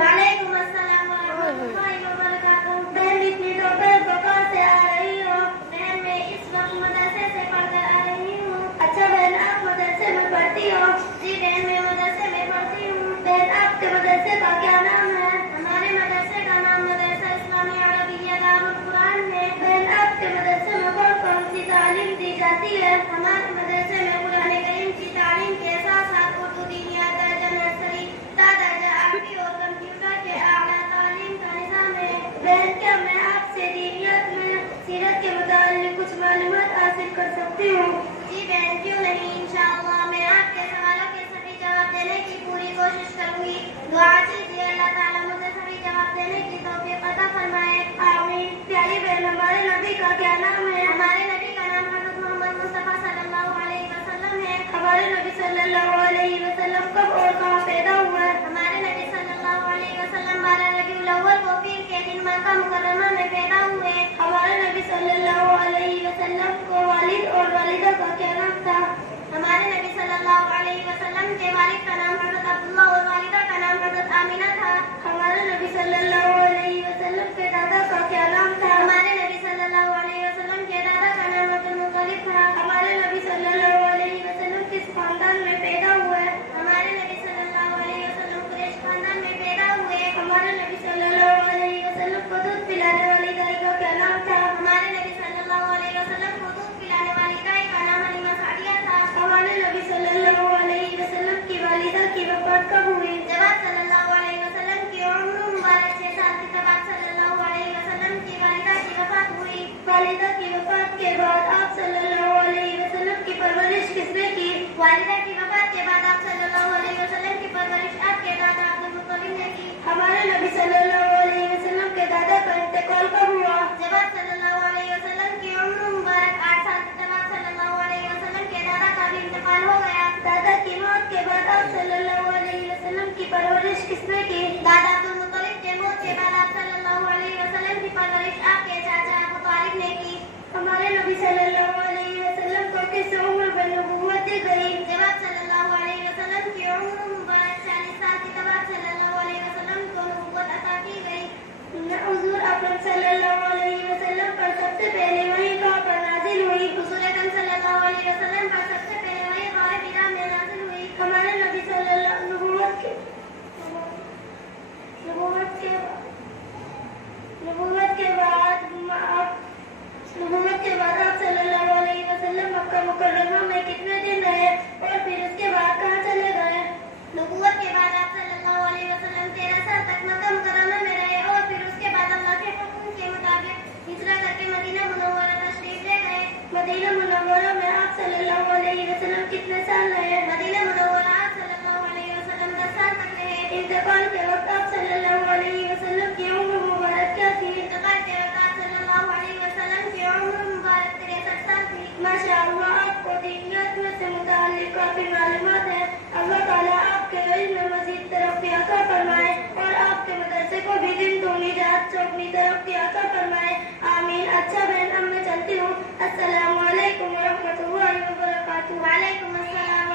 वालेकुम अस्सलाम वरहमतुल्लाहि वबरकातुहू। बहन इतनी दोपहर को कहाँ से आ रही हो? बहन मैं इस वक्त मदरसे से पढ़कर आ रही हूँ। अच्छा बहन, आप मदरसे में पढ़ती हो? जी बहन, मैं मदरसे में पढ़ती हूँ। बहन, आपके मदरसे का क्या नाम है? हमारे मदरसे का नाम मदरसा इस्लामिया अरबिया दारुल कुरान है। बहन, आपके मदरसे में कौन कौन सी तालीम दी जाती है? हमारे मदरसे में कुरान करीम की तालीम के साथ साथ उर्दू दीनियात दर्जा नर्सरी दर्जा अरबी और कंप्यूटर के आला तालीम का निजाम है। बहन, क्या मैं आपसे दीनियत में सीरत के मुताल्लिक कुछ मालूमात हासिल कर सकती हूँ? जी बहन, क्यों नहीं, इंशाअल्लाह मैं आपके सवालों के सभी जवाब देने की पूरी कोशिश करूंगी। दुआ कीजिए अल्लाह ताला मुझे सभी जवाब देने की तौफीक अता फरमाए, आमीन। प्यारी बहन, हमारे नबी का क्या नाम है? हमारे नबी का नाम हज़रत मोहम्मद मुस्तफ़ा सल्लल्लाहु अलैहि वसल्लम है। हमारे नबी सल्लल्लाहु अलैहि वसल्लम कब और कहाँ पैदा हुए? हमारे नबी सल्लल्लाहु अलैहि वसल्लम 12 रबीउल अव्वल को पीर के दिन मक्का मुकर्रमा में पैदा हुए। हमारे नबी सल्लल्लाहु अलैहि वसल्लम को वालिद और वालिदा का क्या नाम था? हमारे नबी सल्लल्लाहु अलैहि वसल्लम के वालिद का नाम हज़रत अब्दुल्लाह और वालिदा का नाम हज़रत आमिना था। हमारे नबी सल्लल्लाहु अलैहि वसल्लम के दादा का क्या नाम था? हमारे नबी सल्लल्लाहु अलैहि वसल्लम के दादा का नाम अब्दुल मुत्तलिब था। हमारे नबी सल्लल्लाहु अलैहि वसल्लम किस खानदान में पैदा हुए? हमारे नबी सल्लल्लाहु अलैहि वसल्लम कुरैश खानदान में पैदा हुए। हमारे नबी सल्लल्लाहु अलैहि वसल्लम को दूध पिलाने वाली गाय का क्या नाम था? हमारे नबी सल्लल्लाहु अलैहि वसल्लम को दूध पिलाने वाली गाय का नाम हलीमा सादिया था। हमारे नबी सल्लल्लाहु अलैहि वसल्लम की वालिदा की वफात कब हुई? जब आप सल्लल्लाहु अलैहि वसल्लम की उम्र मुबारक 6 साल थी तब आप सल्लल्लाहु अलैहि वसल्लम की वालिदा की वफात हुई। वालिदा की वफात के बाद आप सल्लल्लाहु अलैहि वसल्लम की परवरिश किसने की? वालिदा की वफात के बाद आप सल्लल्लाहु अलैहि वसल्लम की परवरिश आपके दादा अब्दुल मुत्तलिब ने की। हमारे नबी सल्लल्लाहु अलैहि वसल्लम के दादा का इंतकाल कब हुआ? जब आप सल्लल्लाहु अलैहि वसल्लम की उम्र मुबारक 8 साल थी तब आप सल्लल्लाहु अलैहि वसल्लम के दादा का भी इंतकाल हो गया। दादा की मौत के बाद आप सल्लल्लाहु अलैहि वसल्लम की परवरिश किसने की? दादा अब्दुल मुत्तलिब के मौत के बाद आप सल्लल्लाहु अलैहि वसल्लम की परवरिश आपके चाचा अबू तालिब ने की। हमारे नबी सल्लल्लाहु अलैहि वसल्लम को किस उम्र में नबूवत दी गई? जब आप सल्लल्लाहु अलैहि वसल्लम की उम्र मुबारक 40 साल थी तब आप सल्लल्लाहु अलैहि वसल्लम को नबूवत अता की गई। हुजूर अकरम सल्लल्लाहु अलैहि वसल्लम पर सबसे पहले वही कहाँ पर नाजिल हुई? हुजूर अकरम सल्लल्लाहु अलैहि वसल्लम पर सबसे पहले वही गाए हिरा में नाजिल हुई। हमारे नबी सल्लल्लाहु नबूवत के बाद आप सल्लल्लाहु अलैहि वसल्लम मक्का मुकर्रमा में कितने दिन रहे और फिर उसके बाद कहाँ चले गए? नबूवत के बाद आप सल्लल्लाहु अलैहि वसल्लम 13 साल तक मक्का मुकर्रमा में रहे और फिर उसके बाद अल्लाह के हुक्म के मुताबिक हिजरत करके मदीना मुनव्वरा तशरीफ ले गए। मदीना मुनव्वरा में आप सल्लल्लाहु अलैहि वसल्लम कितने साल रहे? मदीना मुनव्वरा आप सल्लल्लाहु अलैहि वसल्लम 10 साल तक रहे। इंतकाल के वक्त आप सल्लल्लाहु अलैहि वसल्लम की उम्र मुबारक क्या थी? इंतकाल के वक्त आप सल्लल्लाहु अलैहि वसल्लम की उम्र मुबारक 63 साल थी। माशाअल्लाह, आपको दीनियत में से मुताल्लिक काफी मालूमात है। अल्लाह ताला आपके इल्म में मजीद तरक्की अता फरमाए और आपके मदरसे को भी दिन दूनी रात चौगनी तरक्की अता फरमाए, आमीन। अच्छा बहन, अब मैं चलती हूँ। अस्सलामु अलैकुम वरहमतुल्लाहि वबरकातुहू। वालेकुम अस्सलाम